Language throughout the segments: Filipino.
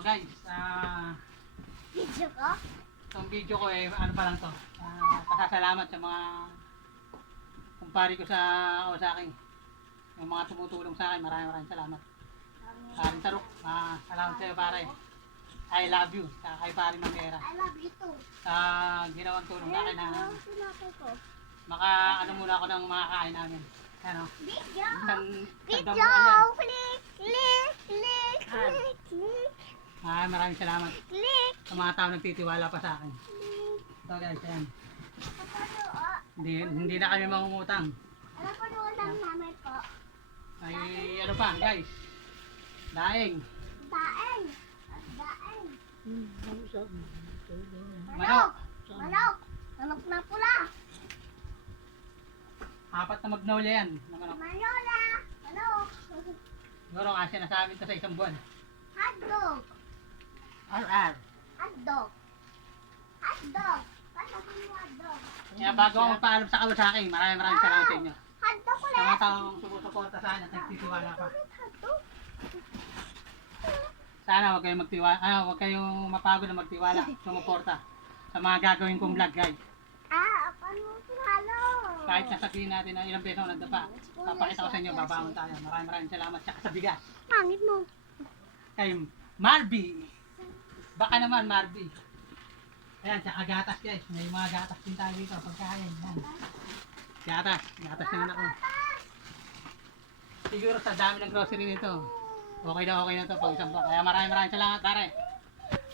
Oh guys, Video ko? itong video ko ano pa lang to. Pasasalamat sa mga kumpari ko sa akin. Yung mga tumutulong sa akin, maraming salamat. Paring Tarok, salamat sa'yo pare. I love you. Sa kay pare Manguera. I love you too. Sa ginawang tulong sa akin na Tinapay ko. ano muna ako ng mga kain namin. Ano? Video! Isang Video! yan. Click! Click! Click! Click! Click! Maraming salamat Click! sa mga tao nagtitiwala pa sa akin. Click! Ito guys, yan. Ano Hindi na kami mangungutang. po doon ang namin po? Ay ano pa guys. Daing. Daeng! Daeng! Manok. Manok! Manok! Manok na pula! 4 na magnolia yan. Na manok. Manola! Manok! Siguro kasi nasa amin to sa isang buwan. Hotdog! RR. Hotdog! Hotdog! Pasabi mo hotdog! Kaya bago ako magpaalam sa Kawasaki, maraming salamat sa inyo. Hotdog Sa ulit! mga taong sumusuporta sa akin at nagtitiwala pa. Hotdog! Sana huwag kayong mapagod na magtiwala, sumuporta sa mga gagawin kong vlog guys. Paano halo? Kahit nasabihin natin na ilang beses ako nagdapa, papakita ko sa inyo, babangon tayo. Maraming salamat sa bigas. Pangit mo. Kay Marby. Baka naman Marby. Ayan, sa gatas guys. May mga gatas din tayo dito, pagkain. Ayan. Gatas ng anak ko. Siguro sa dami ng grocery nito, okay na to pag isang buwan. Kaya maraming salamat pare.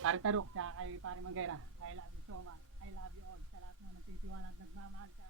Pare Tarok, kay pare Manguera. I love you so much. I love you all. Sa lahat ng nagtitiwala at nagmamahal sa